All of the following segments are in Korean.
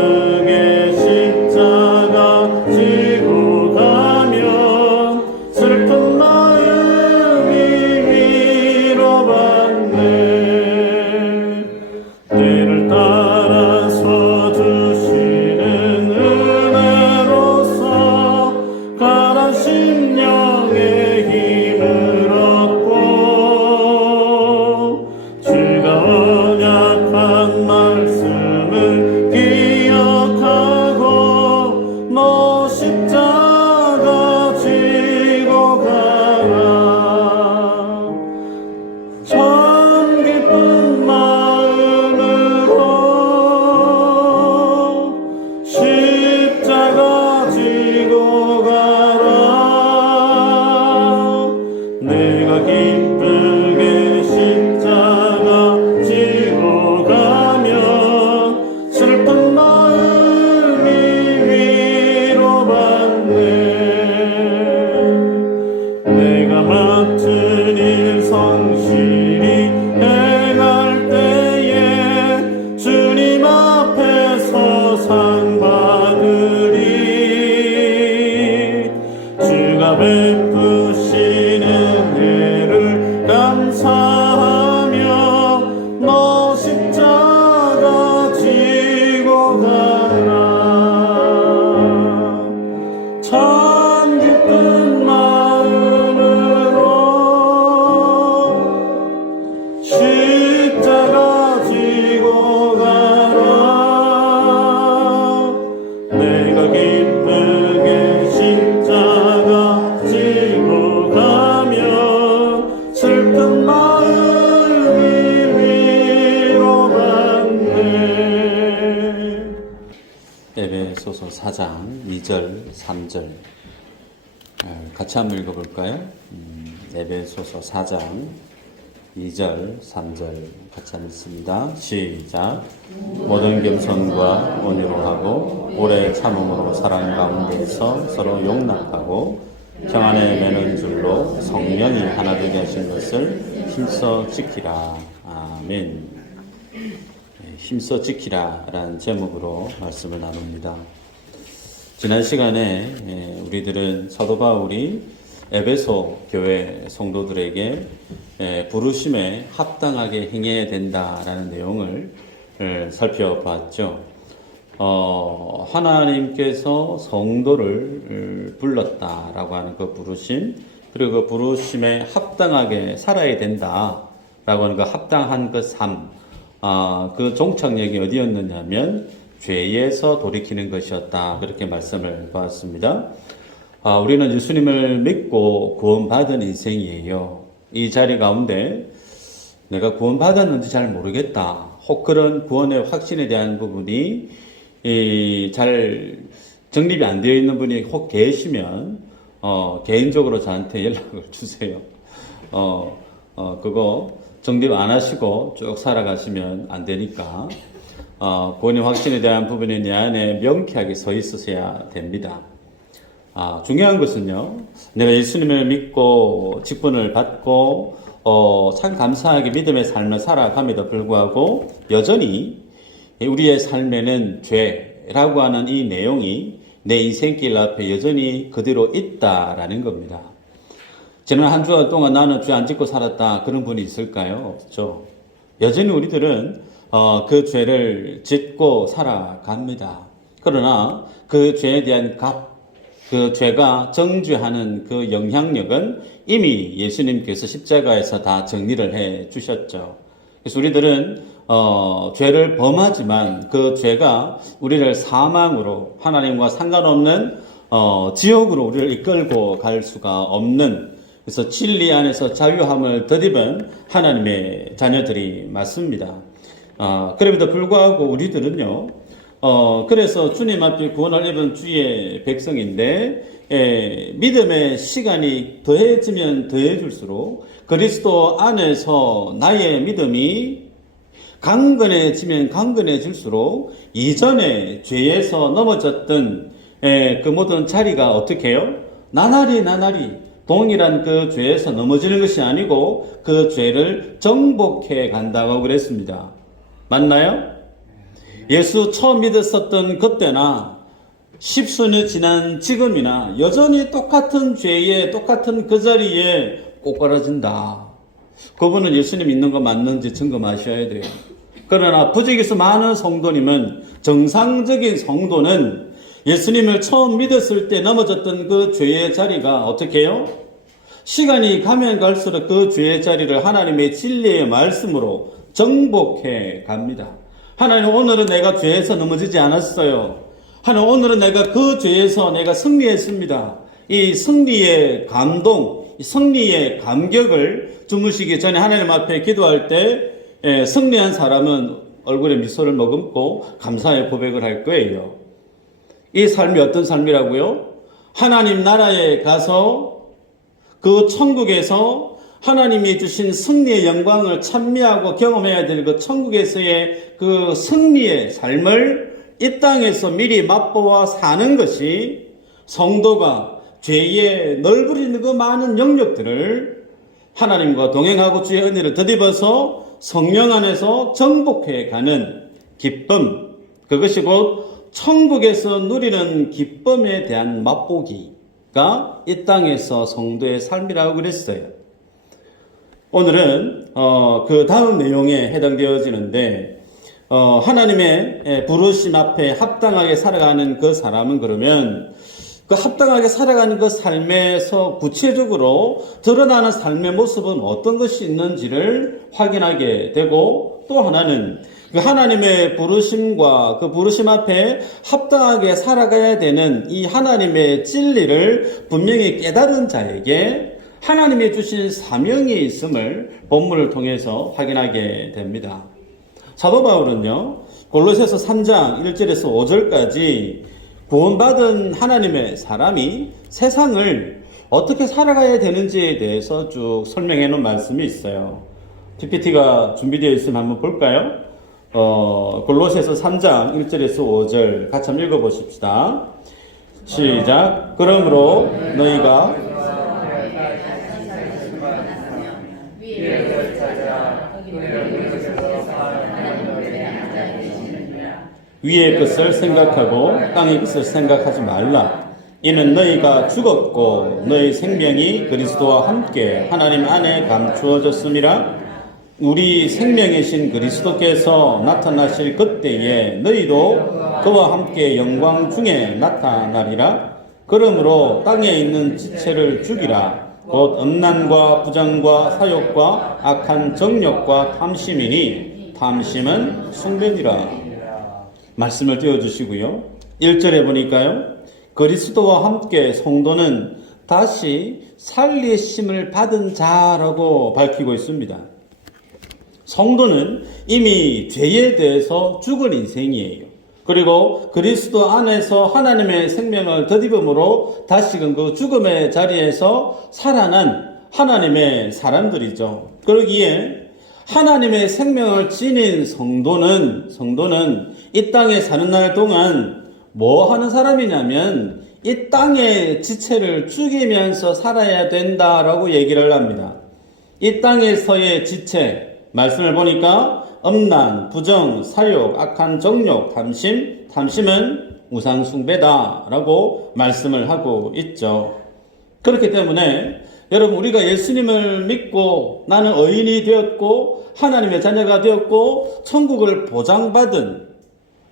기쁘게 십자가 지고 가면 슬픈 마음이 위로받네. 때를 따라서 주시는 은혜로서 가난 심령의 힘을 얻고 주가 언약한 말씀을 기억하고 너 십자가 지고 가라. 참 기쁜 마음으로 십자가 지고 가라. 내가 기쁘게 십자가 지고 가면 슬픈 마음이 위로받네. 내가 맡은 일 성실히 행할 때에 주님 앞에서 상 받으리. 주가 베푸시는 은혜를 감사하며 너 십자가 지고 가라. 참 기쁜 마음으로 십자가 지고 가라. 내가 기쁘게 십자가 지고 가면 슬픈 마음이 위로받네. 에베소서 4장 2절 3절 같이 한번 읽어볼까요? 에베소서 4장 2절 3절 같이 한번 읽습니다. 시작. 모든 겸손과 온유로 하고 오래 참음으로 사랑 가운데에서 서로 용납하고 평안에 매는 줄로 성령이 하나 되게 하신 것을 힘써 지키라. 아멘. 힘써 지키라 라는 제목으로 말씀을 나눕니다. 지난 시간에 우리들은 사도 바울이 에베소 교회 성도들에게 부르심에 합당하게 행해야 된다라는 내용을 살펴봤죠. 하나님께서 성도를 불렀다라고 하는 그 부르심, 그리고 그 부르심에 합당하게 살아야 된다라고 하는 그 합당한 그 삶, 그 종착역이 어디였느냐면 죄에서 돌이키는 것이었다. 그렇게 말씀을 봤습니다. 우리는 예수님을 믿고 구원받은 인생이에요. 이 자리 가운데 내가 구원받았는지 잘 모르겠다. 혹 그런 구원의 확신에 대한 부분이 잘 정립이 안 되어 있는 분이 혹 계시면 개인적으로 저한테 연락을 주세요. 그거 정립 안 하시고 쭉 살아가시면 안 되니까 구원의 확신에 대한 부분이 내 안에 명쾌하게 서 있으셔야 됩니다. 중요한 것은요, 내가 예수님을 믿고 직분을 받고 참 감사하게 믿음의 삶을 살아감에도 불구하고 여전히 우리의 삶에는 죄라고 하는 이 내용이 내 인생길 앞에 여전히 그대로 있다라는 겁니다. 지난 한 주간 동안 나는 죄 안 짓고 살았다, 그런 분이 있을까요? 없죠. 여전히 우리들은 그 죄를 짓고 살아갑니다. 그러나 그 죄에 대한 그 죄가 정죄하는 그 영향력은 이미 예수님께서 십자가에서 다 정리를 해 주셨죠. 그래서 우리들은 죄를 범하지만 그 죄가 우리를 사망으로, 하나님과 상관없는 지옥으로 우리를 이끌고 갈 수가 없는, 그래서 진리 안에서 자유함을 덧입은 하나님의 자녀들이 맞습니다. 그럼에도 불구하고 우리들은요, 그래서 주님 앞에 구원을 입은 주의 백성인데, 믿음의 시간이 더해지면 더해질수록 그리스도 안에서 나의 믿음이 강건해지면 강건해질수록 이전에 죄에서 넘어졌던 그 모든 자리가 어떻게 해요? 나날이 동일한 그 죄에서 넘어지는 것이 아니고 그 죄를 정복해 간다고 그랬습니다. 맞나요? 예수 처음 믿었었던 그때나 십수년 지난 지금이나 여전히 똑같은 죄에 똑같은 그 자리에 꼬꾸라진다. 그분은 예수님 믿는 거 맞는지 점검하셔야 돼요. 그러나 부지기수 많은 성도님은, 정상적인 성도는 예수님을 처음 믿었을 때 넘어졌던 그 죄의 자리가 어떻게 해요? 시간이 가면 갈수록 그 죄의 자리를 하나님의 진리의 말씀으로 정복해 갑니다. 하나님, 오늘은 내가 죄에서 넘어지지 않았어요. 하나님, 오늘은 내가 그 죄에서 내가 승리했습니다. 이 승리의 감동, 이 승리의 감격을 주무시기 전에 하나님 앞에 기도할 때 승리한 사람은 얼굴에 미소를 머금고 감사의 고백을 할 거예요. 이 삶이 어떤 삶이라고요? 하나님 나라에 가서 그 천국에서 하나님이 주신 승리의 영광을 찬미하고 경험해야 될 그 천국에서의 그 승리의 삶을 이 땅에서 미리 맛보아 사는 것이 성도가 죄에 널브리는 그 많은 영역들을 하나님과 동행하고 주의 은혜를 덧입어서 성령 안에서 정복해 가는 기쁨, 그것이 곧 천국에서 누리는 기쁨에 대한 맛보기가 이 땅에서 성도의 삶이라고 그랬어요. 오늘은 그 다음 내용에 해당되어지는데, 하나님의 부르심 앞에 합당하게 살아가는 그 사람은, 그러면 그 합당하게 살아가는 그 삶에서 구체적으로 드러나는 삶의 모습은 어떤 것이 있는지를 확인하게 되고, 또 하나는 그 하나님의 부르심과 그 부르심 앞에 합당하게 살아가야 되는 이 하나님의 진리를 분명히 깨달은 자에게 하나님이 주신 사명이 있음을 본문을 통해서 확인하게 됩니다. 사도 바울은요, 골로새서 3장 1절에서 5절까지 구원받은 하나님의 사람이 세상을 어떻게 살아가야 되는지에 대해서 쭉 설명해 놓은 말씀이 있어요. PPT가 준비되어 있으면 한번 볼까요? 골로새서 3장 1절에서 5절 같이 한번 읽어보십시다. 시작. 그러므로 너희가 위의 것을 생각하고 땅의 것을 생각하지 말라. 이는 너희가 죽었고 너희 생명이 그리스도와 함께 하나님 안에 감추어졌음이라. 우리 생명이신 그리스도께서 나타나실 그때에 너희도 그와 함께 영광 중에 나타나리라. 그러므로 땅에 있는 지체를 죽이라. 곧 음란과 부정과 사욕과 악한 정욕과 탐심이니 탐심은 숭배니라. 말씀을 띄워주시고요. 1절에 보니까요, 그리스도와 함께 성도는 다시 살리심을 받은 자라고 밝히고 있습니다. 성도는 이미 죄에 대해서 죽은 인생이에요. 그리고 그리스도 안에서 하나님의 생명을 덧입음으로 다시금 그 죽음의 자리에서 살아난 하나님의 사람들이죠. 그러기에 하나님의 생명을 지닌 성도는 이 땅에 사는 날 동안 뭐 하는 사람이냐면 이 땅의 지체를 죽이면서 살아야 된다라고 얘기를 합니다. 이 땅에서의 지체, 말씀을 보니까 음란, 부정, 사욕, 악한 정욕, 탐심은 우상숭배다라고 말씀을 하고 있죠. 그렇기 때문에 여러분, 우리가 예수님을 믿고 나는 의인이 되었고 하나님의 자녀가 되었고 천국을 보장받은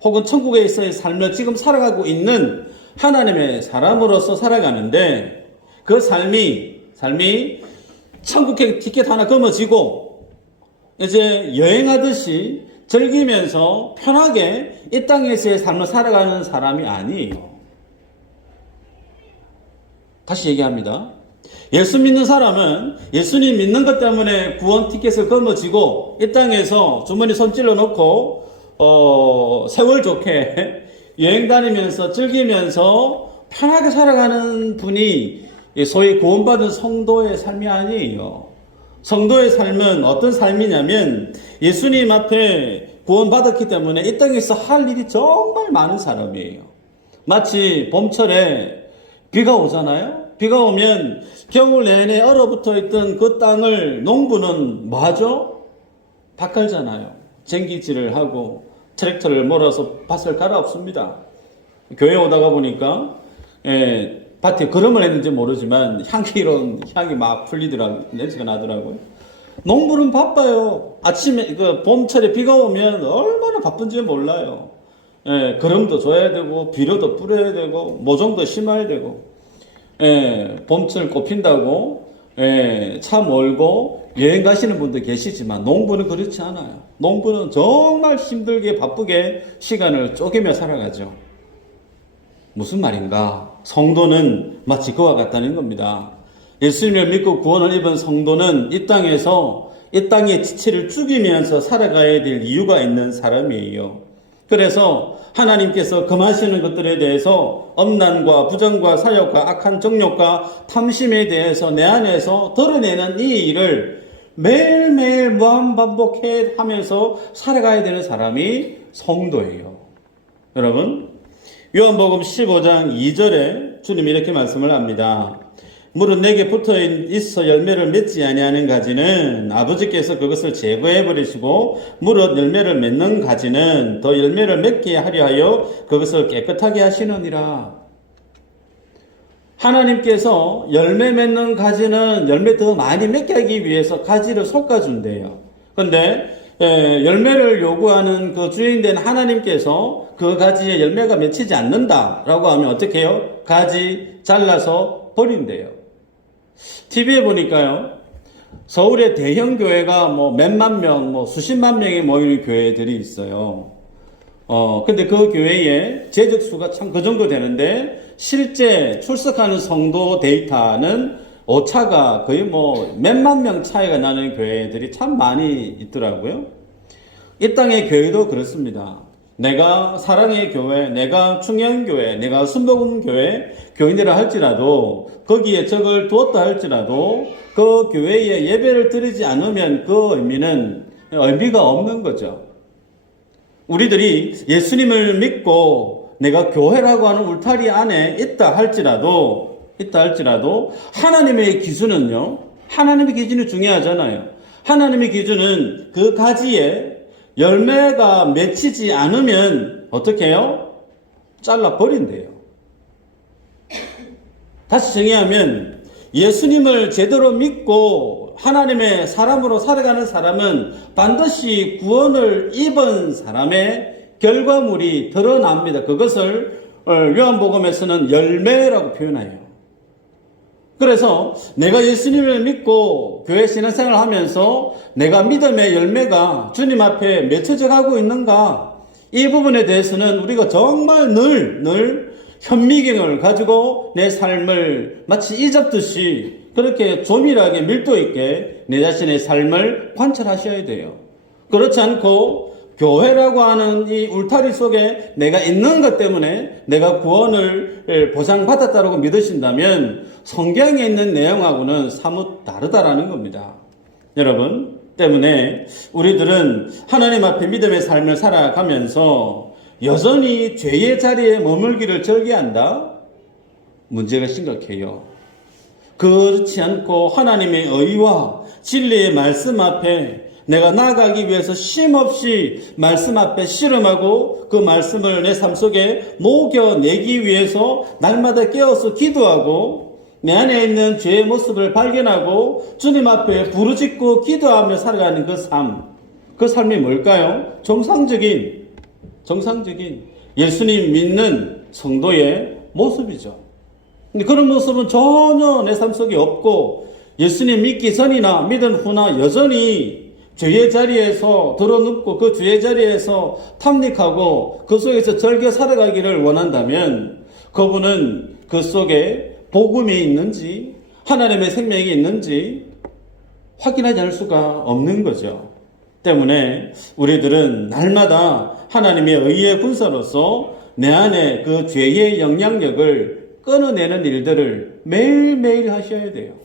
혹은 천국에서의 삶을 지금 살아가고 있는 하나님의 사람으로서 살아가는데, 그 삶이 천국 티켓 하나 검어지고 이제 여행하듯이 즐기면서 편하게 이 땅에서의 삶을 살아가는 사람이 아니에요. 다시 얘기합니다. 예수 믿는 사람은 예수님 믿는 것 때문에 구원 티켓을 검어지고 이 땅에서 주머니 손 찔러 놓고 세월 좋게 여행 다니면서 즐기면서 편하게 살아가는 분이 소위 구원받은 성도의 삶이 아니에요. 성도의 삶은 어떤 삶이냐면 예수님 앞에 구원받았기 때문에 이 땅에서 할 일이 정말 많은 사람이에요. 마치 봄철에 비가 오잖아요. 비가 오면 겨울 내내 얼어붙어 있던 그 땅을 농부는 뭐 하죠? 밭 갈잖아요. 쟁기질을 하고 트랙터를 몰아서 밭을 갈아엎습니다. 교회 오다가 보니까 밭에 걸음을 했는지 모르지만 향이 막 풀리더라고요. 냄새가 나더라고요. 농부는 바빠요. 아침에 봄철에 비가 오면 얼마나 바쁜지 몰라요. 거름도 줘야 되고 비료도 뿌려야 되고 모종도 심어야 되고 봄철 꽃 핀다고 차 몰고 여행 가시는 분도 계시지만 농부는 그렇지 않아요. 농부는 정말 힘들게 바쁘게 시간을 쪼개며 살아가죠. 무슨 말인가? 성도는 마치 그와 같다는 겁니다. 예수님을 믿고 구원을 입은 성도는 이 땅에서 이 땅의 지체를 죽이면서 살아가야 될 이유가 있는 사람이에요. 그래서 하나님께서 금하시는 것들에 대해서 엄난과 부정과 사욕과 악한 정욕과 탐심에 대해서 내 안에서 드러내는 이 일을 매일매일 무한반복해 하면서 살아가야 되는 사람이 성도예요. 여러분, 요한복음 15장 2절에 주님이 이렇게 말씀을 합니다. 물은 내게 붙어 있어 열매를 맺지 아니하는 가지는 아버지께서 그것을 제거해 버리시고 물은 열매를 맺는 가지는 더 열매를 맺게 하려 하여 그것을 깨끗하게 하시느니라. 하나님께서 열매 맺는 가지는 열매 더 많이 맺게 하기 위해서 가지를 솎아준대요. 그런데 열매를 요구하는 그 주인된 하나님께서 그 가지에 열매가 맺히지 않는다라고 하면 어떻게 해요? 가지 잘라서 버린대요. TV에 보니까요, 서울의 대형 교회가 몇만 명, 수십만 명이 모이는 교회들이 있어요. 근데 그 교회에 재적 수가 참 그 정도 되는데, 실제 출석하는 성도 데이터는 오차가 거의 몇만 명 차이가 나는 교회들이 참 많이 있더라고요. 이 땅의 교회도 그렇습니다. 내가 사랑의 교회, 내가 충영교회, 내가 순복음교회 교인이라 할지라도 거기에 적을 두었다 할지라도 그 교회에 예배를 드리지 않으면 그 의미가 없는 거죠. 우리들이 예수님을 믿고 내가 교회라고 하는 울타리 안에 있다 할지라도 하나님의 기준은요, 하나님의 기준이 중요하잖아요. 하나님의 기준은 그 가지에 열매가 맺히지 않으면 어떻게 해요? 잘라버린대요. 다시 정의하면 예수님을 제대로 믿고 하나님의 사람으로 살아가는 사람은 반드시 구원을 입은 사람의 결과물이 드러납니다. 그것을 요한복음에서는 열매라고 표현해요. 그래서 내가 예수님을 믿고 교회 신앙생활을 하면서 내가 믿음의 열매가 주님 앞에 맺혀져 가고 있는가, 이 부분에 대해서는 우리가 정말 늘 현미경을 가지고 내 삶을 마치 이잡듯이 그렇게 조밀하게 밀도 있게 내 자신의 삶을 관찰하셔야 돼요. 그렇지 않고 교회라고 하는 이 울타리 속에 내가 있는 것 때문에 내가 구원을 보장받았다고 믿으신다면 성경에 있는 내용하고는 사뭇 다르다라는 겁니다. 여러분, 때문에 우리들은 하나님 앞에 믿음의 삶을 살아가면서 여전히 죄의 자리에 머물기를 절개한다? 문제가 심각해요. 그렇지 않고 하나님의 의와 진리의 말씀 앞에 내가 나아가기 위해서 쉼없이 말씀 앞에 씨름하고 그 말씀을 내 삶 속에 녹여내기 위해서 날마다 깨어서 기도하고 내 안에 있는 죄의 모습을 발견하고 주님 앞에 부르짖고 기도하며 살아가는 그 삶이 뭘까요? 정상적인 예수님 믿는 성도의 모습이죠. 근데 그런 모습은 전혀 내 삶 속에 없고 예수님 믿기 전이나 믿은 후나 여전히 죄의 자리에서 드러눕고 그 죄의 자리에서 탐닉하고 그 속에서 즐겨 살아가기를 원한다면 그분은 그 속에 복음이 있는지 하나님의 생명이 있는지 확인하지 않을 수가 없는 거죠. 때문에 우리들은 날마다 하나님의 의의 군사로서 내 안에 그 죄의 영향력을 끊어내는 일들을 매일매일 하셔야 돼요.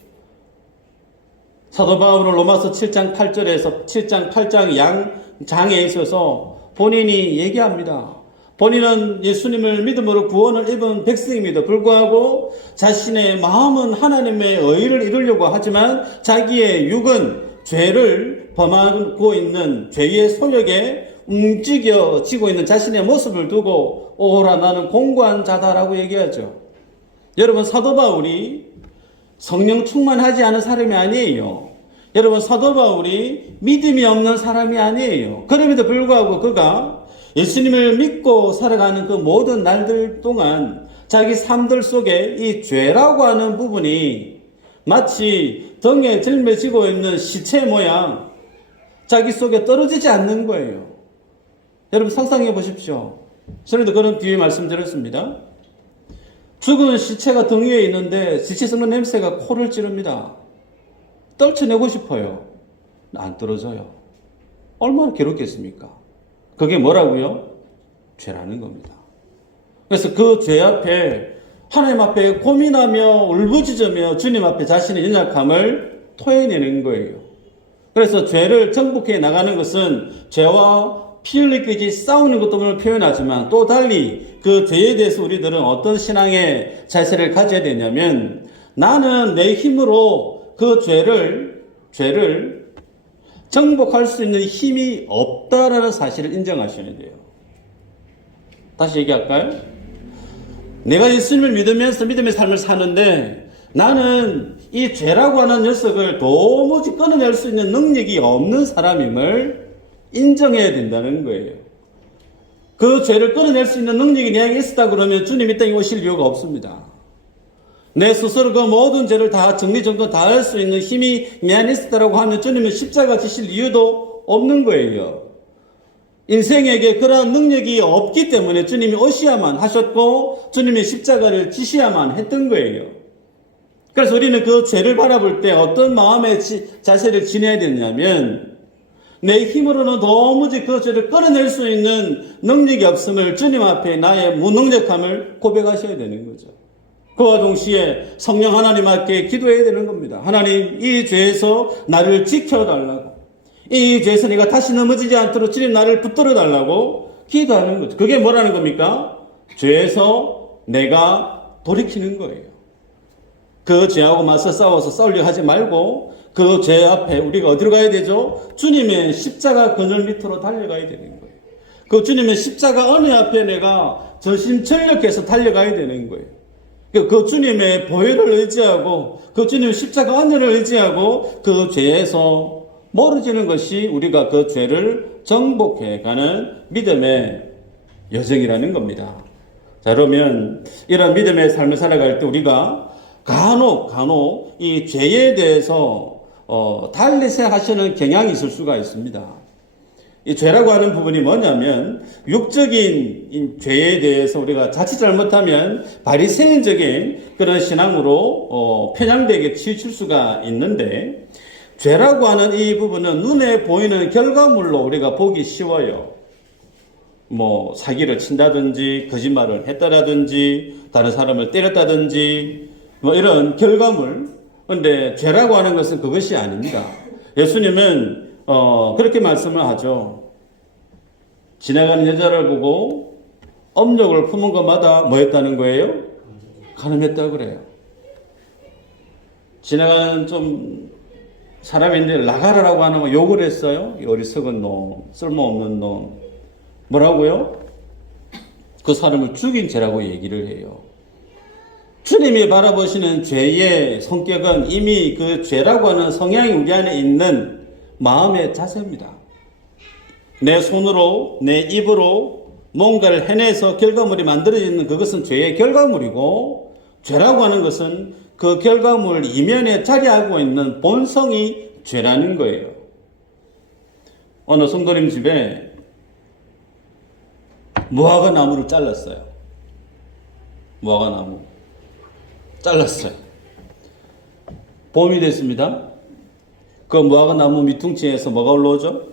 사도 바울은 로마서 7장 8절에서 7장 8장 양장에 있어서 본인이 얘기합니다. 본인은 예수님을 믿음으로 구원을 입은 백성임에도 불구하고 자신의 마음은 하나님의 의를 이루려고 하지만 자기의 육은 죄를 범하고 있는 죄의 소욕에 움직여지고 있는 자신의 모습을 두고 오라 나는 공고한 자다라고 얘기하죠. 여러분 사도 바울이 성령 충만하지 않은 사람이 아니에요. 여러분 사도 바울이 믿음이 없는 사람이 아니에요. 그럼에도 불구하고 그가 예수님을 믿고 살아가는 그 모든 날들 동안 자기 삶들 속에 이 죄라고 하는 부분이 마치 등에 짊어지고 있는 시체 모양 자기 속에 떨어지지 않는 거예요. 여러분 상상해 보십시오. 전에도 그런 비유 말씀드렸습니다. 죽은 시체가 등 위에 있는데 시체 썩는 냄새가 코를 찌릅니다. 떨쳐내고 싶어요. 안 떨어져요. 얼마나 괴롭겠습니까? 그게 뭐라고요? 죄라는 겁니다. 그래서 그 죄 앞에 하나님 앞에 고민하며 울부짖으며 주님 앞에 자신의 연약함을 토해내는 거예요. 그래서 죄를 정복해 나가는 것은 죄와 피 흘리기까지 싸우는 것도 표현하지만 또 달리 그 죄에 대해서 우리들은 어떤 신앙의 자세를 가져야 되냐면 나는 내 힘으로 그 죄를 정복할 수 있는 힘이 없다라는 사실을 인정하셔야 돼요. 다시 얘기할까요? 내가 예수님을 믿으면서 믿음의 삶을 사는데 나는 이 죄라고 하는 녀석을 도무지 끊어낼 수 있는 능력이 없는 사람임을 인정해야 된다는 거예요. 그 죄를 끊어낼 수 있는 능력이 내게 있었다 그러면 주님이 땅에 오실 이유가 없습니다. 내 스스로 그 모든 죄를 다 정리정돈 다 할 수 있는 힘이 내 안에 있었다고 하면 주님은 십자가 지실 이유도 없는 거예요. 인생에게 그러한 능력이 없기 때문에 주님이 오셔야만 하셨고 주님이 십자가를 지셔야만 했던 거예요. 그래서 우리는 그 죄를 바라볼 때 어떤 마음의 자세를 지내야 되냐면 내 힘으로는 도무지 그 죄를 끌어낼 수 있는 능력이 없음을 주님 앞에 나의 무능력함을 고백하셔야 되는 거죠. 그와 동시에 성령 하나님 앞에 기도해야 되는 겁니다. 하나님, 이 죄에서 나를 지켜달라고, 이 죄에서 내가 다시 넘어지지 않도록 주님 나를 붙들어 달라고 기도하는 거죠. 그게 뭐라는 겁니까? 죄에서 내가 돌이키는 거예요. 그 죄하고 맞서 싸워서 싸우려 하지 말고 그 죄 앞에 우리가 어디로 가야 되죠? 주님의 십자가 그늘 밑으로 달려가야 되는 거예요. 그 주님의 십자가 은혜 앞에 내가 전심전력해서 달려가야 되는 거예요. 그 주님의 보혈을 의지하고 그 주님의 십자가 은혜를 의지하고 그 죄에서 멀어지는 것이 우리가 그 죄를 정복해가는 믿음의 여정이라는 겁니다. 자, 그러면 이런 믿음의 삶을 살아갈 때 우리가 간혹 이 죄에 대해서 달리세 하시는 경향이 있을 수가 있습니다. 이 죄라고 하는 부분이 뭐냐면 육적인 이 죄에 대해서 우리가 자칫 잘못하면 바리새인적인 그런 신앙으로 편향되게 치우칠 수가 있는데 죄라고 하는 이 부분은 눈에 보이는 결과물로 우리가 보기 쉬워요. 뭐 사기를 친다든지 거짓말을 했다라든지 다른 사람을 때렸다든지 뭐 이런 결과물. 그런데 죄라고 하는 것은 그것이 아닙니다. 예수님은 그렇게 말씀을 하죠. 지나가는 여자를 보고 업력을 품은 것마다 뭐 했다는 거예요? 간음했다고 그래요. 지나가는 좀 사람인데 나가라라고 하는 거 욕을 했어요. 어리석은 놈, 쓸모없는 놈. 뭐라고요? 그 사람을 죽인 죄라고 얘기를 해요. 주님이 바라보시는 죄의 성격은 이미 그 죄라고 하는 성향이 우리 안에 있는 마음의 자세입니다. 내 손으로, 내 입으로 뭔가를 해내서 결과물이 만들어지는 그것은 죄의 결과물이고 죄라고 하는 것은 그 결과물 이면에 자리하고 있는 본성이 죄라는 거예요. 어느 성도님 집에 무화과 나무를 잘랐어요. 무화과 나무. 잘랐어요. 봄이 됐습니다. 그 무화과 나무 밑둥치에서 뭐가 올라오죠?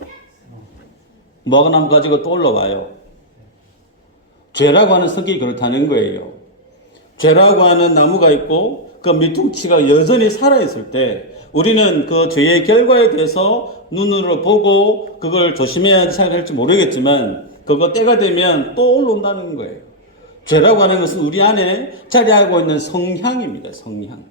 무화과 나무 가지고 또 올라와요. 죄라고 하는 성격이 그렇다는 거예요. 죄라고 하는 나무가 있고 그 밑둥치가 여전히 살아있을 때 우리는 그 죄의 결과에 대해서 눈으로 보고 그걸 조심해야 할지 모르겠지만 그거 때가 되면 또 올라온다는 거예요. 죄라고 하는 것은 우리 안에 자리하고 있는 성향입니다. 성향.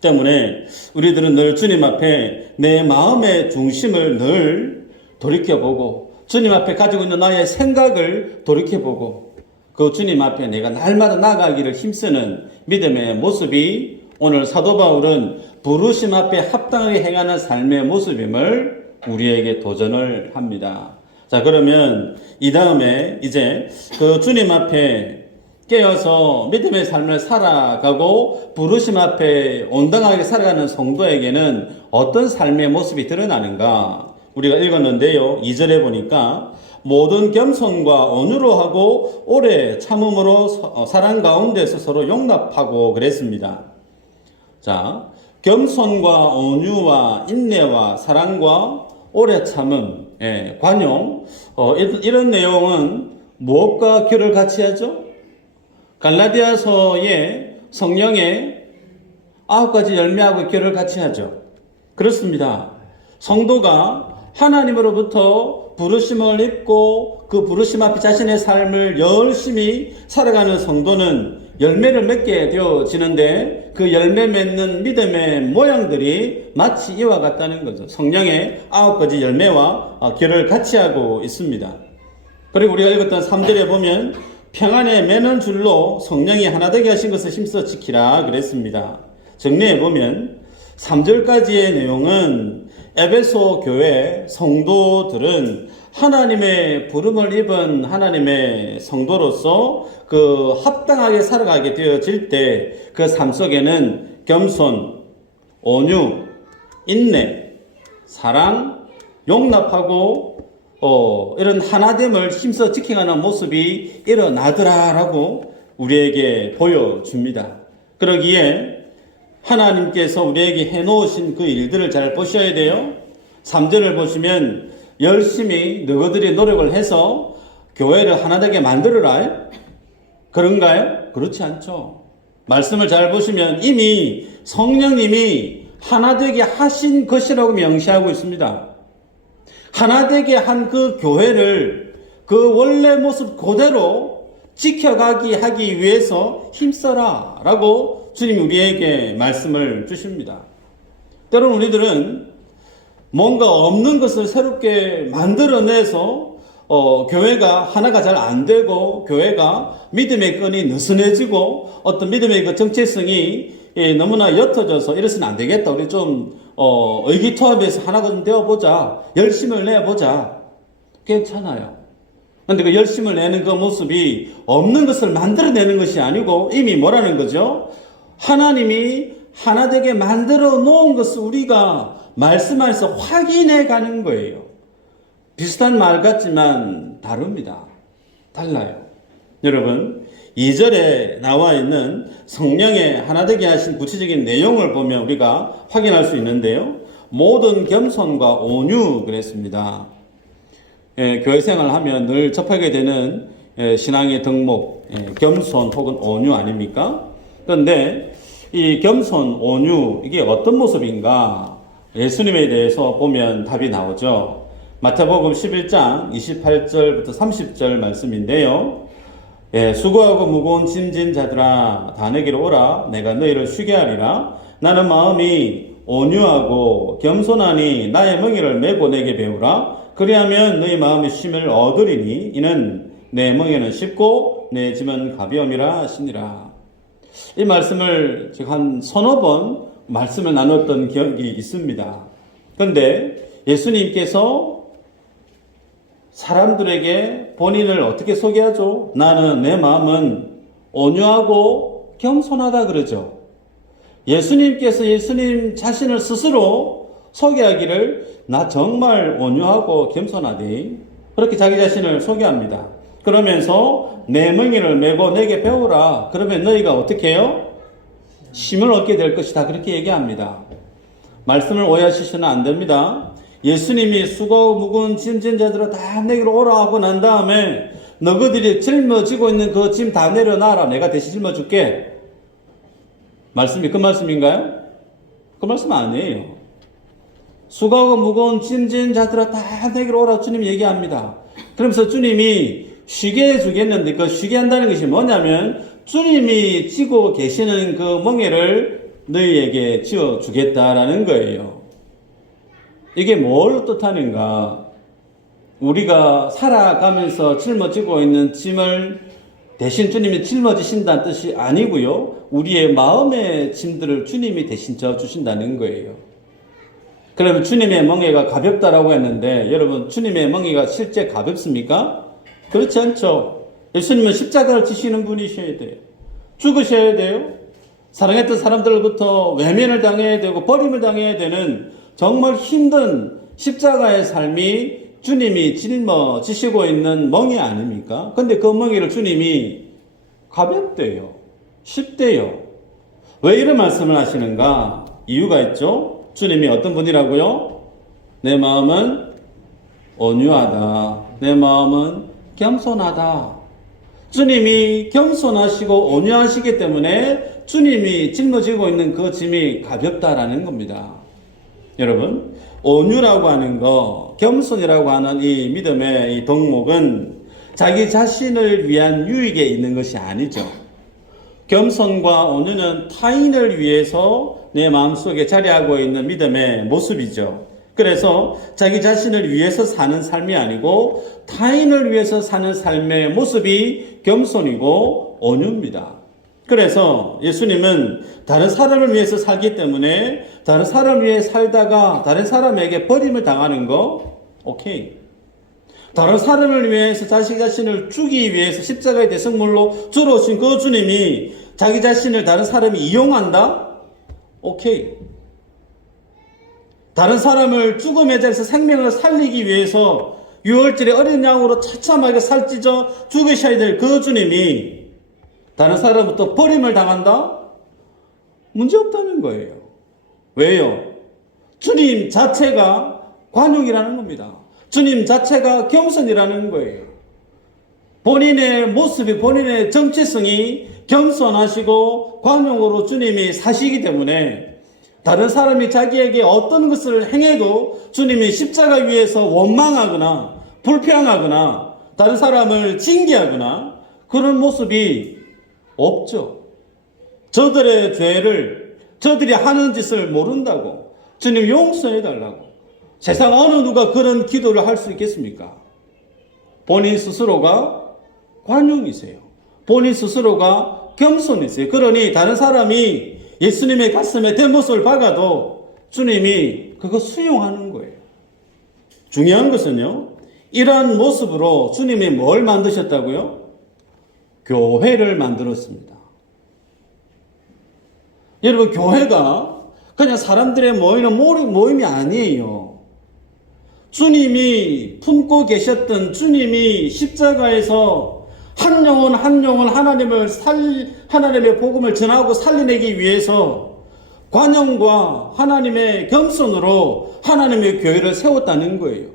때문에 우리들은 늘 주님 앞에 내 마음의 중심을 늘 돌이켜보고 주님 앞에 가지고 있는 나의 생각을 돌이켜보고 그 주님 앞에 내가 날마다 나아가기를 힘쓰는 믿음의 모습이 오늘 사도 바울은 부르심 앞에 합당하게 행하는 삶의 모습임을 우리에게 도전을 합니다. 자, 그러면 이 다음에 이제 그 주님 앞에 깨어서 믿음의 삶을 살아가고 부르심 앞에 온당하게 살아가는 성도에게는 어떤 삶의 모습이 드러나는가? 우리가 읽었는데요. 2절에 보니까 모든 겸손과 온유로 하고 오래 참음으로 사랑 가운데서 서로 용납하고 그랬습니다. 자, 겸손과 온유와 인내와 사랑과 오래 참음, 관용, 이런 내용은 무엇과 결을 같이 하죠? 갈라디아서의 성령의 9가지 열매하고 결을 같이 하죠. 그렇습니다. 성도가 하나님으로부터 부르심을 입고 그 부르심 앞에 자신의 삶을 열심히 살아가는 성도는 열매를 맺게 되어지는데 그 열매 맺는 믿음의 모양들이 마치 이와 같다는 거죠. 성령의 9가지 열매와 결을 같이 하고 있습니다. 그리고 우리가 읽었던 3절에 보면 평안에 매는 줄로 성령이 하나 되게 하신 것을 힘써 지키라 그랬습니다. 정리해 보면 3절까지의 내용은 에베소 교회 성도들은 하나님의 부름을 입은 하나님의 성도로서 그 합당하게 살아가게 되어질 때 그 삶 속에는 겸손, 온유, 인내, 사랑, 용납하고 이런 하나됨을 힘써 지켜가는 모습이 일어나더라라고 우리에게 보여줍니다. 그러기에 하나님께서 우리에게 해놓으신 그 일들을 잘 보셔야 돼요. 3절을 보시면 열심히 너희들이 노력을 해서 교회를 하나 되게 만들어라. 그런가요? 그렇지 않죠. 말씀을 잘 보시면 이미 성령님이 하나 되게 하신 것이라고 명시하고 있습니다. 하나 되게 한 그 교회를 그 원래 모습 그대로 지켜가기 하기 위해서 힘써라 라고 주님이 우리에게 말씀을 주십니다. 때로는 우리들은 뭔가 없는 것을 새롭게 만들어내서 교회가 하나가 잘 안 되고 교회가 믿음의 끈이 느슨해지고 어떤 믿음의 그 정체성이 너무나 옅어져서 이래서는 안 되겠다. 우리 좀 의기투합해서 하나가 좀 되어보자. 열심을 내보자. 괜찮아요. 그런데 그 열심을 내는 그 모습이 없는 것을 만들어내는 것이 아니고 이미 뭐라는 거죠? 하나님이 하나 되게 만들어 놓은 것을 우리가 말씀 안에서 확인해 가는 거예요. 비슷한 말 같지만 다릅니다. 달라요. 여러분, 2절에 나와 있는 성령의 하나 되게 하신 구체적인 내용을 보면 우리가 확인할 수 있는데요. 모든 겸손과 온유 그랬습니다. 교회 생활을 하면 늘 접하게 되는 신앙의 덕목, 겸손 혹은 온유 아닙니까? 그런데 이 겸손, 온유 이게 어떤 모습인가? 예수님에 대해서 보면 답이 나오죠. 마태복음 11장 28절부터 30절 말씀인데요. 수고하고 무거운 짐진 자들아 다 내게로 오라. 내가 너희를 쉬게 하리라. 나는 마음이 온유하고 겸손하니 나의 멍에를 메고 내게 배우라. 그리하면 너희 마음의 쉼을 얻으리니 이는 내 멍에는 쉽고 내 짐은 가벼움이라 하시니라. 이 말씀을 제가 한 서너 번 말씀을 나눴던 기억이 있습니다. 그런데 예수님께서 사람들에게 본인을 어떻게 소개하죠? 나는 내 마음은 온유하고 겸손하다 그러죠. 예수님께서 예수님 자신을 스스로 소개하기를 나 정말 온유하고 겸손하니 그렇게 자기 자신을 소개합니다. 그러면서 내 멍에를 메고 내게 배우라. 그러면 너희가 어떻게 해요? 쉼을 얻게 될 것이다. 그렇게 얘기합니다. 말씀을 오해하시면 안 됩니다. 예수님이 수고 무거운 짐진 자들아 다 내게로 오라 하고 난 다음에 너희들이 짊어지고 있는 그 짐 다 내려놔라. 내가 대신 짊어줄게. 말씀이 그 말씀인가요? 그 말씀 아니에요. 수고하고 무거운 짐진 자들아 다 내게로 오라 주님이 얘기합니다. 그러면서 주님이 쉬게 해주겠는데 그 쉬게 한다는 것이 뭐냐면 주님이 지고 계시는 그 멍에를 너희에게 지어주겠다라는 거예요. 이게 뭘 뜻하는가? 우리가 살아가면서 짊어지고 있는 짐을 대신 주님이 짊어지신다는 뜻이 아니고요. 우리의 마음의 짐들을 주님이 대신 져주신다는 거예요. 그러면 주님의 멍에가 가볍다라고 했는데 여러분 주님의 멍에가 실제 가볍습니까? 그렇지 않죠. 예수님은 십자가를 지시는 분이셔야 돼요. 죽으셔야 돼요. 사랑했던 사람들로부터 외면을 당해야 되고 버림을 당해야 되는 정말 힘든 십자가의 삶이 주님이 짊어지시고 있는 멍에 아닙니까? 근데 그 멍에를 주님이 가볍대요. 쉽대요. 왜 이런 말씀을 하시는가? 이유가 있죠. 주님이 어떤 분이라고요? 내 마음은 온유하다. 내 마음은 겸손하다. 주님이 겸손하시고 온유하시기 때문에 주님이 짊어지고 있는 그 짐이 가볍다라는 겁니다. 여러분, 온유라고 하는 거, 겸손이라고 하는 이 믿음의 이 덕목은 자기 자신을 위한 유익에 있는 것이 아니죠. 겸손과 온유는 타인을 위해서 내 마음속에 자리하고 있는 믿음의 모습이죠. 그래서 자기 자신을 위해서 사는 삶이 아니고 타인을 위해서 사는 삶의 모습이 겸손이고 온유입니다. 그래서 예수님은 다른 사람을 위해서 살기 때문에 다른 사람을 위해 살다가 다른 사람에게 버림을 당하는 거 오케이. 다른 사람을 위해서 자기 자신을 주기 위해서 십자가의 대성물로 들어오신 그 주님이 자기 자신을 다른 사람이 이용한다? 오케이. 다른 사람을 죽음의 자리에서 생명을 살리기 위해서 유월절에 어린 양으로 처참하게 살찌져 죽으셔야 될 그 주님이 다른 사람부터 버림을 당한다? 문제 없다는 거예요. 왜요? 주님 자체가 관용이라는 겁니다. 주님 자체가 겸손이라는 거예요. 본인의 모습이, 본인의 정체성이 겸손하시고 관용으로 주님이 사시기 때문에 다른 사람이 자기에게 어떤 것을 행해도 주님이 십자가 위에서 원망하거나 불평하거나 다른 사람을 징계하거나 그런 모습이 없죠. 저들의 죄를, 저들이 하는 짓을 모른다고 주님 용서해달라고. 세상 어느 누가 그런 기도를 할 수 있겠습니까? 본인 스스로가 관용이세요. 본인 스스로가 겸손이세요. 그러니 다른 사람이 예수님의 가슴에 대못을 박아도 주님이 그거 수용하는 거예요. 중요한 것은요, 이러한 모습으로 주님이 뭘 만드셨다고요? 교회를 만들었습니다. 여러분, 교회가 그냥 사람들의 모이는 모임이 아니에요. 주님이 품고 계셨던, 주님이 십자가에서 한 영혼 한 영혼 하나님의 복음을 전하고 살려내기 위해서 관용과 하나님의 겸손으로 하나님의 교회를 세웠다는 거예요.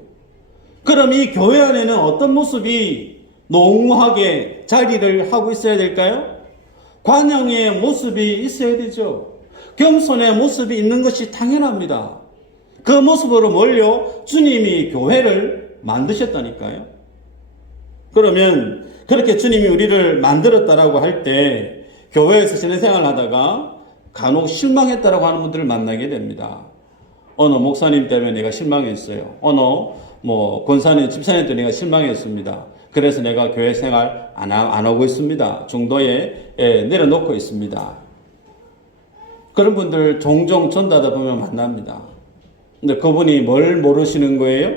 그럼 이 교회 안에는 어떤 모습이 농후하게 자리를 하고 있어야 될까요? 관용의 모습이 있어야 되죠. 겸손의 모습이 있는 것이 당연합니다. 그 모습으로 몰려 주님이 교회를 만드셨다니까요. 그러면 그렇게 주님이 우리를 만들었다라고 할 때 교회에서 신앙생활을 하다가 간혹 실망했다라고 하는 분들을 만나게 됩니다. 어느 목사님 때문에 내가 실망했어요. 어느 권사님, 집사님 때문에 내가 실망했습니다. 그래서 내가 교회 생활 안 하고 있습니다. 중도에 내려놓고 있습니다. 그런 분들 종종 전도하다 보면 만납니다. 근데 그분이 뭘 모르시는 거예요?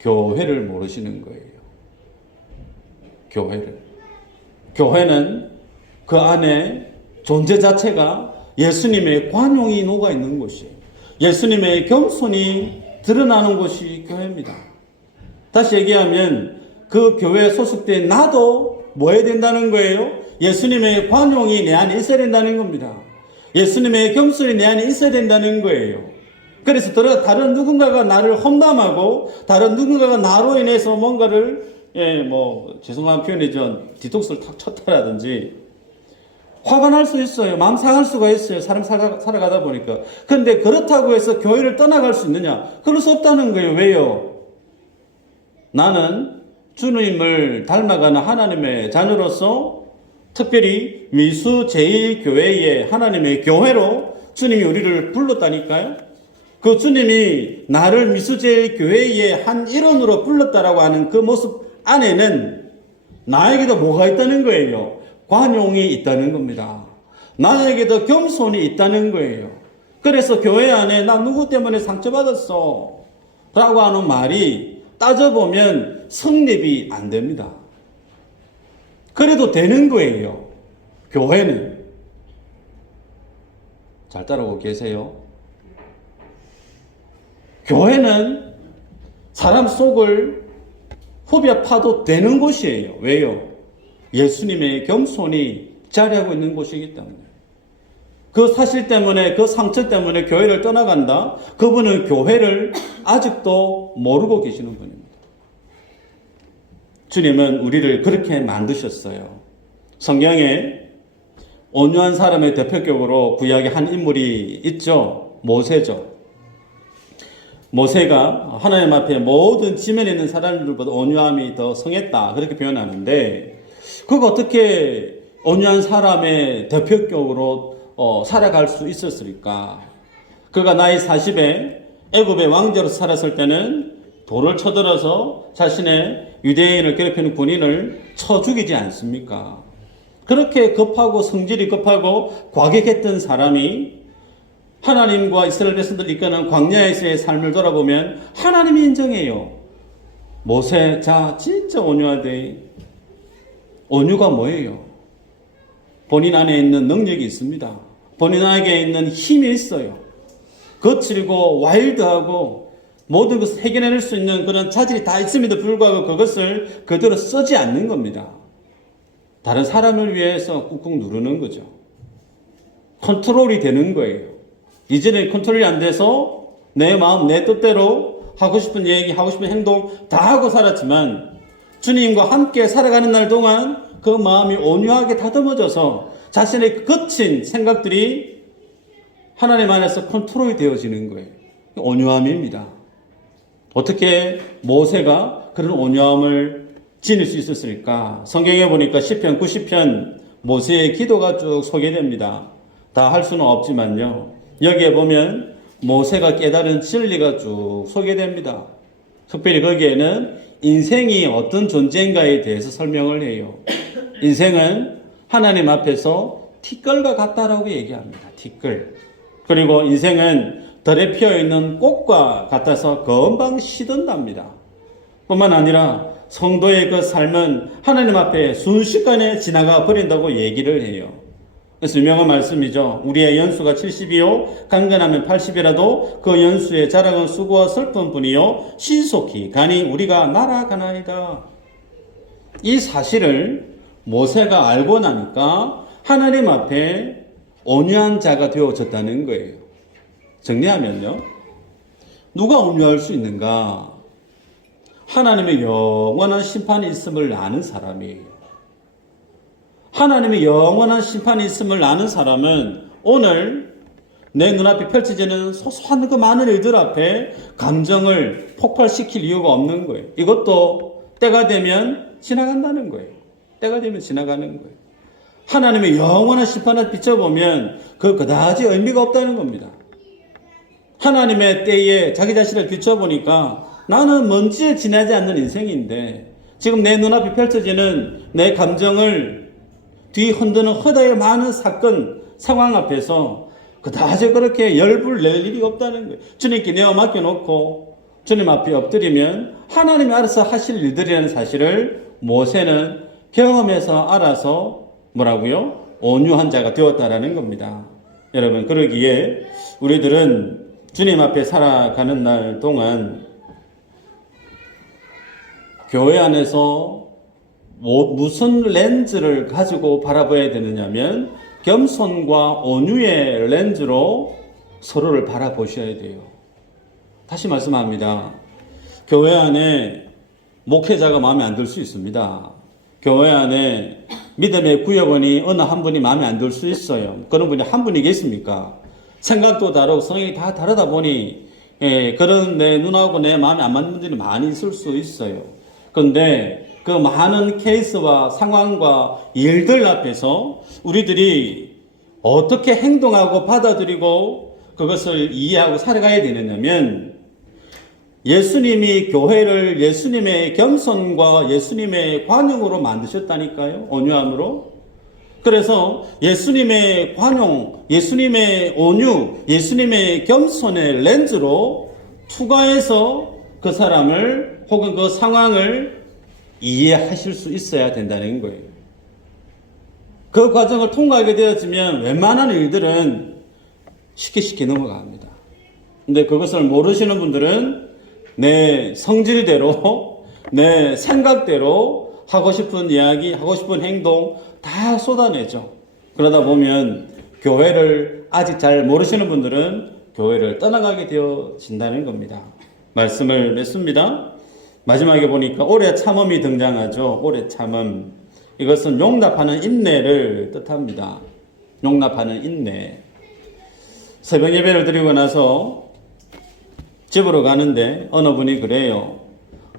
교회를 모르시는 거예요. 교회는 그 안에 존재 자체가 예수님의 관용이 녹아 있는 곳이에요. 예수님의 겸손이 드러나는 곳이 교회입니다. 다시 얘기하면 그 교회에 소속된 나도 뭐 해야 된다는 거예요? 예수님의 관용이 내 안에 있어야 된다는 겁니다. 예수님의 겸손이 내 안에 있어야 된다는 거예요. 그래서 다른 누군가가 나를 험담하고 다른 누군가가 나로 인해서 뭔가를 죄송한 표현이죠. 디톡스를 탁 쳤다라든지 화가 날 수 있어요. 마음 상할 수가 있어요. 사람 살아가다 보니까. 그런데 그렇다고 해서 교회를 떠나갈 수 있느냐? 그럴 수 없다는 거예요. 왜요? 나는 주님을 닮아가는 하나님의 자녀로서 특별히 미수 제1교회의 하나님의 교회로 주님이 우리를 불렀다니까요. 그 그 주님이 나를 미수제일교회의 한 일원으로 불렀다라고 하는 그 모습 안에는 나에게도 뭐가 있다는 거예요? 관용이 있다는 겁니다. 나에게도 겸손이 있다는 거예요. 그래서 교회 안에 나 누구 때문에 상처받았어 라고 하는 말이 따져보면 성립이 안 됩니다. 그래도 되는 거예요. 교회는. 잘 따라오고 계세요? 교회는 사람 속을 후벼 파도 되는 곳이에요. 왜요? 예수님의 겸손이 자리하고 있는 곳이기 때문에. 그 사실 때문에, 그 상처 때문에 교회를 떠나간다? 그분은 교회를 아직도 모르고 계시는 분입니다. 주님은 우리를 그렇게 만드셨어요. 성경에 온유한 사람의 대표격으로 구약의 한 인물이 있죠. 모세죠. 모세가 하나님 앞에 모든 지면에 있는 사람들보다 온유함이 더 성했다. 그렇게 표현하는데, 그가 어떻게 온유한 사람의 대표격으로 살아갈 수 있었을까? 그가 나이 40에 애굽의 왕자로 살았을 때는 돌을 쳐들어서 자신의 유대인을 괴롭히는 군인을 쳐 죽이지 않습니까? 그렇게 급하고 성질이 급하고 과격했던 사람이 하나님과 이스라엘 백성들을 이끄는 광야에서의 삶을 돌아보면 하나님이 인정해요. 모세, 자, 진짜 온유하대. 온유가 뭐예요? 본인 안에 있는 능력이 있습니다. 본인 안에 있는 힘이 있어요. 거칠고 와일드하고 모든 것을 해결해낼 수 있는 그런 자질이 다 있음에도 불구하고 그것을 그대로 쓰지 않는 겁니다. 다른 사람을 위해서 꾹꾹 누르는 거죠. 컨트롤이 되는 거예요. 이전에 컨트롤이 안 돼서 내 마음, 내 뜻대로 하고 싶은 얘기, 하고 싶은 행동 다 하고 살았지만 주님과 함께 살아가는 날 동안 그 마음이 온유하게 다듬어져서 자신의 거친 생각들이 하나님 안에서 컨트롤이 되어지는 거예요. 온유함입니다. 어떻게 모세가 그런 온유함을 지닐 수 있었을까? 성경에 보니까 시편 90편 모세의 기도가 쭉 소개됩니다. 다 할 수는 없지만요. 여기에 보면 모세가 깨달은 진리가 쭉 소개됩니다. 특별히 거기에는 인생이 어떤 존재인가에 대해서 설명을 해요. 인생은 하나님 앞에서 티끌과 같다라고 얘기합니다. 티끌. 그리고 인생은 들에 피어있는 꽃과 같아서 금방 시든답니다. 뿐만 아니라 성도의 그 삶은 하나님 앞에 순식간에 지나가 버린다고 얘기를 해요. 그래서 유명한 말씀이죠. 우리의 연수가 70이요 강건하면 80이라도 그 연수의 자랑은 수고와 슬픈 뿐이요 신속히 가니 우리가 날아가나이다. 이 사실을 모세가 알고 나니까 하나님 앞에 온유한 자가 되어졌다는 거예요. 정리하면요, 누가 온유할 수 있는가? 하나님의 영원한 심판이 있음을 아는 사람이에요. 하나님의 영원한 심판이 있음을 아는 사람은 오늘 내 눈앞에 펼쳐지는 소소한 그 많은 일들 앞에 감정을 폭발시킬 이유가 없는 거예요. 이것도 때가 되면 지나간다는 거예요. 때가 되면 지나가는 거예요. 하나님의 영원한 심판을 비춰보면 그다지 의미가 없다는 겁니다. 하나님의 때에 자기 자신을 비춰보니까 나는 먼지에 지나지 않는 인생인데 지금 내 눈앞에 펼쳐지는 내 감정을 뒤흔드는 허다의 많은 사건, 상황 앞에서 그다지 그렇게 열불 낼 일이 없다는 거예요. 주님께 내어 맡겨놓고 주님 앞에 엎드리면 하나님이 알아서 하실 일들이라는 사실을 모세는 경험해서 알아서 뭐라고요? 온유한 자가 되었다라는 겁니다. 여러분, 그러기에 우리들은 주님 앞에 살아가는 날 동안 교회 안에서 무슨 렌즈를 가지고 바라봐야 되느냐면 겸손과 온유의 렌즈로 서로를 바라보셔야 돼요. 다시 말씀합니다. 교회 안에 목회자가 마음에 안 들 수 있습니다. 교회 안에 믿음의 구역원이 어느 한 분이 마음에 안 들 수 있어요. 그런 분이 한 분이겠습니까? 생각도 다르고 성향이 다 다르다 보니 그런 내 눈하고 내 마음에 안 맞는 분들이 많이 있을 수 있어요. 그런데 그 많은 케이스와 상황과 일들 앞에서 우리들이 어떻게 행동하고 받아들이고 그것을 이해하고 살아가야 되느냐면 예수님이 교회를 예수님의 겸손과 예수님의 관용으로 만드셨다니까요. 온유함으로. 그래서 예수님의 관용, 예수님의 온유, 예수님의 겸손의 렌즈로 투과해서 그 사람을 혹은 그 상황을 이해하실 수 있어야 된다는 거예요. 그 과정을 통과하게 되어지면 웬만한 일들은 쉽게 넘어갑니다. 근데 그것을 모르시는 분들은 내 성질대로, 내 생각대로 하고 싶은 이야기, 하고 싶은 행동 다 쏟아내죠. 그러다 보면 교회를 아직 잘 모르시는 분들은 교회를 떠나가게 되어진다는 겁니다. 말씀을 맺습니다. 마지막에 보니까 오래 참음이 등장하죠. 오래 참음. 이것은 용납하는 인내를 뜻합니다. 용납하는 인내. 새벽 예배를 드리고 나서 집으로 가는데 어느 분이 그래요.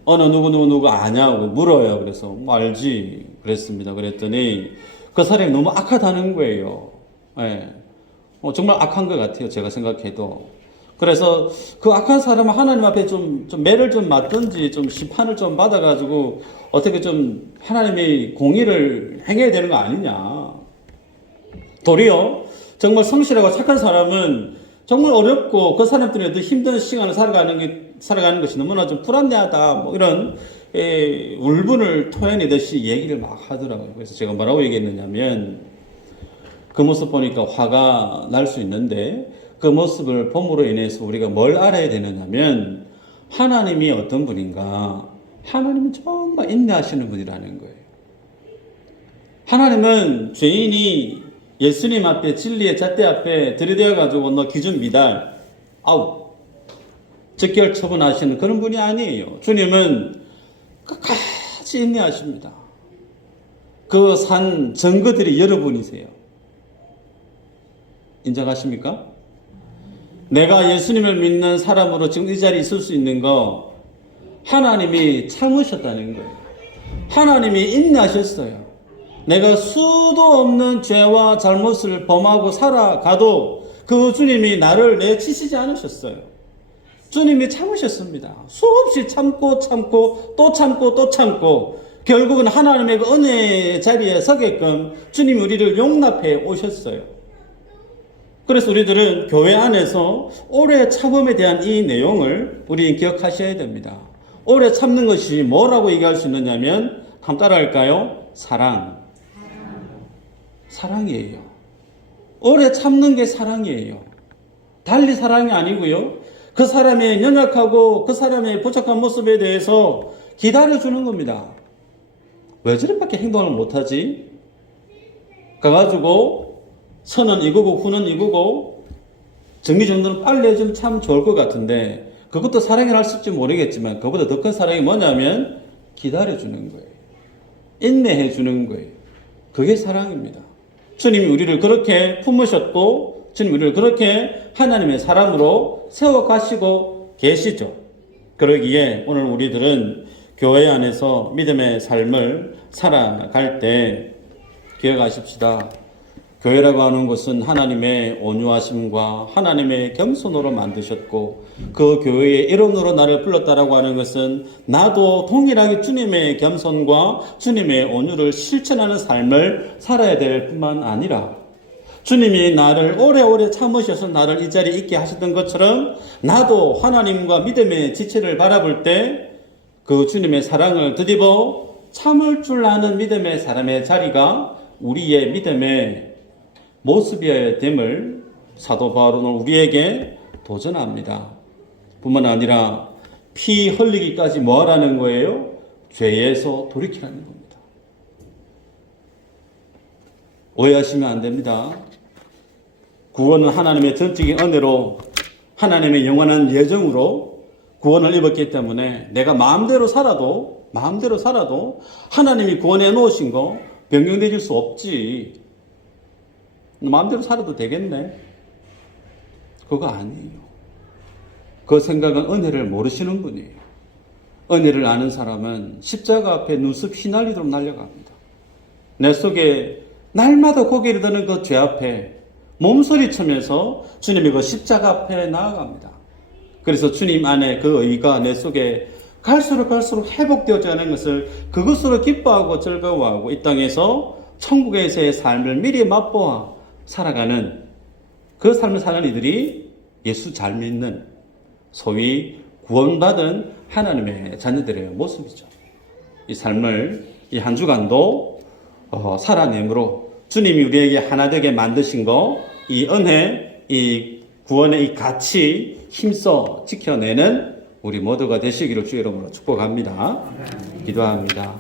어느 누구 아냐고 물어요. 그래서 뭐 알지 그랬습니다. 그랬더니 그 사람이 너무 악하다는 거예요. 네. 정말 악한 것 같아요. 제가 생각해도. 그래서 그 악한 사람은 하나님 앞에 좀 매를 좀 맞든지 좀 심판을 좀 받아가지고 어떻게 좀 하나님의 공의를 행해야 되는 거 아니냐. 도리어 정말 성실하고 착한 사람은 정말 어렵고 그 사람들이 더 힘든 시간을 살아가는 것이 너무나 좀 불안해하다. 뭐 이런 울분을 토해내듯이 얘기를 막 하더라고요. 그래서 제가 뭐라고 얘기했느냐면 그 모습 보니까 화가 날 수 있는데 그 모습을 봄으로 인해서 우리가 뭘 알아야 되느냐면 하나님이 어떤 분인가. 하나님은 정말 인내하시는 분이라는 거예요. 하나님은 죄인이 예수님 앞에 진리의 잣대 앞에 들이대어가지고 너 기준 미달 아웃 즉결 처분하시는 그런 분이 아니에요. 주님은 끝까지 인내하십니다. 그 산 증거들이 여러분이세요. 인정하십니까? 내가 예수님을 믿는 사람으로 지금 이 자리에 있을 수 있는 거 하나님이 참으셨다는 거예요. 하나님이 인내하셨어요. 내가 수도 없는 죄와 잘못을 범하고 살아가도 그 주님이 나를 내치시지 않으셨어요. 주님이 참으셨습니다. 수없이 참고 또 참고 결국은 하나님의 그 은혜의 자리에 서게끔 주님이 우리를 용납해 오셨어요. 그래서 우리들은 교회 안에서 오래 참음에 대한 이 내용을 우리는 기억하셔야 됩니다. 오래 참는 것이 뭐라고 얘기할 수 있느냐면 한번 따라할까요? 사랑이에요. 오래 참는 게 사랑이에요. 달리 사랑이 아니고요. 그 사람의 연약하고 그 사람의 부족한 모습에 대해서 기다려주는 겁니다. 왜 저렇게밖에 행동을 못하지? 가가지고 선은 이거고 후는 이거고 정리정돈은 빨리 해주면 참 좋을 것 같은데 그것도 사랑이라 할 수 있을지 모르겠지만 그보다 더 큰 사랑이 뭐냐면 기다려주는 거예요. 인내해주는 거예요. 그게 사랑입니다. 주님이 우리를 그렇게 품으셨고 주님이 우리를 그렇게 하나님의 사람으로 세워가시고 계시죠. 그러기에 오늘 우리들은 교회 안에서 믿음의 삶을 살아갈 때 기억하십시다. 교회라고 하는 것은 하나님의 온유하심과 하나님의 겸손으로 만드셨고 그 교회의 일원으로 나를 불렀다라고 하는 것은 나도 동일하게 주님의 겸손과 주님의 온유를 실천하는 삶을 살아야 될 뿐만 아니라 주님이 나를 오래오래 참으셔서 나를 이 자리에 있게 하셨던 것처럼 나도 하나님과 믿음의 지체를 바라볼 때 그 주님의 사랑을 드디어 참을 줄 아는 믿음의 사람의 자리가 우리의 믿음의 모습이어야 됨을 사도 바울은 우리에게 도전합니다. 뿐만 아니라 피 흘리기까지 뭐하라는 거예요? 죄에서 돌이키라는 겁니다. 오해하시면 안 됩니다. 구원은 하나님의 전적인 은혜로 하나님의 영원한 예정으로 구원을 입었기 때문에 내가 마음대로 살아도 하나님이 구원해 놓으신 거 변경되질 수 없지. 마음대로 살아도 되겠네. 그거 아니에요. 그 생각은 은혜를 모르시는 분이에요. 은혜를 아는 사람은 십자가 앞에 눈썹 휘날리도록 날려갑니다. 내 속에 날마다 고개를 드는 그 죄 앞에 몸소리치면서 주님의 그 십자가 앞에 나아갑니다. 그래서 주님 안에 그 의가 내 속에 갈수록 회복되어져 가는 것을 그것으로 기뻐하고 즐거워하고 이 땅에서 천국에서의 삶을 미리 맛보아 살아가는 그 삶을 사는 이들이 예수 잘 믿는 소위 구원받은 하나님의 자녀들의 모습이죠. 이 삶을 이 한 주간도 살아내므로 주님이 우리에게 하나 되게 만드신 거, 이 은혜, 이 구원의 이 가치 힘써 지켜내는 우리 모두가 되시기를 주의 이름으로 축복합니다. 기도합니다.